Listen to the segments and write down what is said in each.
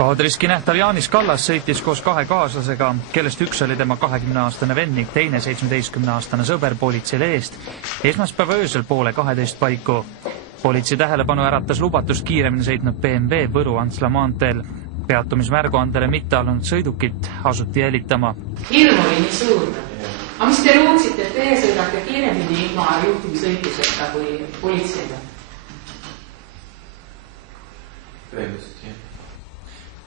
Kaadriski nähtav Jaanis Kallas sõitis koos 2 kaaslasega, kellest üks oli tema 20-aastane vend ning teine 17-aastane sõber politseile eest esmaspäeva öösel 11:30 paiku. Politsei tähelepanu äratas lubatust kiiremini sõitnud BMW Võru-Antsla maanteel. Peatumismärguandele mitte allunud sõidukit asuti jälitama. Hirm oli nii suur. Aga mis te lootsite, et teie sõidate kiiremini ilma juhtimisõiguseta kui politseiga?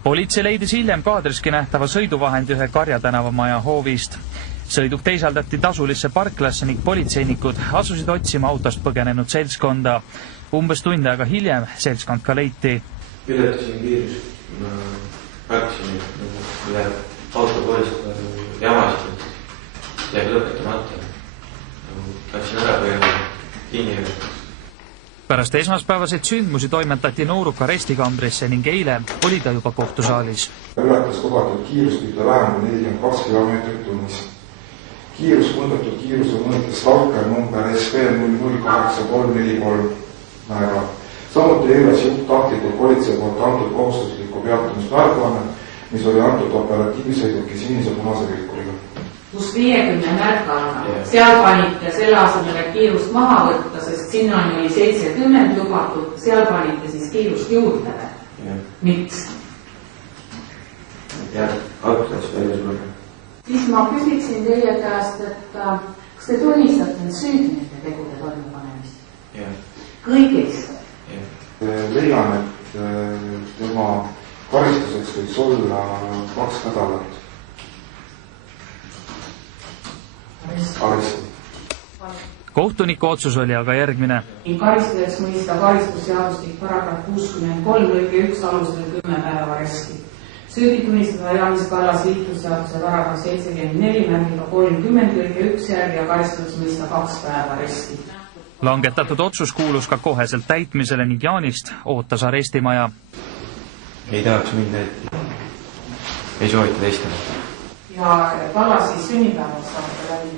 Politsei leidis hiljem Kaadriski nähtava sõiduvahendi ühe Karja tänavamaja hoovist. Sõiduk teisaldati tasulisse parklasse ning politseinikud asusid otsima autost põgenenud seltskonda. Umbes tund aega hiljem seltskond ka leiti. Ületasin kiirust, märkasin, üle autopoolist jamasid, jäi lõpetamata. Läksin ära põgema kinni üle. Pärast esmaspäevaseid sündmusi toimetati nooruk arestikambrisse ning eile oli ta juba kohtusaalis. Ületas lubatud kiirust mitte vähem kui 42 km tunnis. Kiirus mõõdetud kiiruse mõõtes Stalker number SP 00843 määra. Samuti eelas juht tahtlikult politsei poolt antud kohustuslikku peatumismärguannet, mis oli antud operatiivsõiduki sinise punase vilkuriga. Kus 50 märkana. Seal panite selle asemel, et kiirust maha võtta, sest sinna oli 70 lubatud, seal panite siis kiirust juurde. Miks? Algtas välja sulle. Siis ma küsiksin teie käest, et kas te tunnistate end süüdi nende tegude toimepanemist? Kõigis? Leian, et tema karistuseks võiks olla 2 nädalat. Aresti. Kohtuniku otsus oli aga järgmine. Karistuseks mõista karistusseadustik paragrahv 63 lõike 1 alusel 10 päeva aresti. Süüdi tunnistada Jaanis Kallas liiklusseaduse paragrahv 74 märgiga 30 lõike 1 järgi ja karistuseks mõista 2 päeva aresti. Langetatud otsus kuulus ka koheselt täitmisele ning Jaanist ootas arestimaja. Ei tahaks minna ette. Ei soovita teistele. Ja Kallasi sünnipäevast saab läbi.